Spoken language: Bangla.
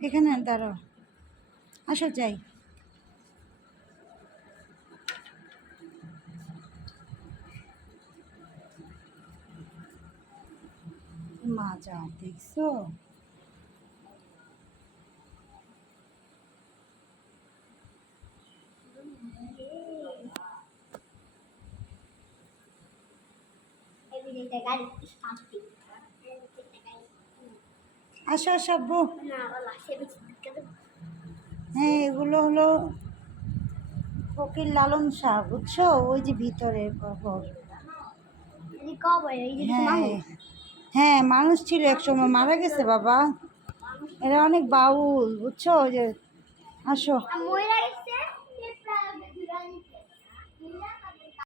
এখানে দাঁড়াও, আসো যাই। মাজা দেখছো? আসো আসো আব্বু। হ্যাঁ, এগুলো হলো ফকির লালন শাহ, বুঝছো? ওই যে ভিতরে কবর। হ্যাঁ হ্যাঁ, মানুষ ছিল একসময়, মারা গেছে বাবা। এরা অনেক বাউল, বুঝছো? ওই যে আসো।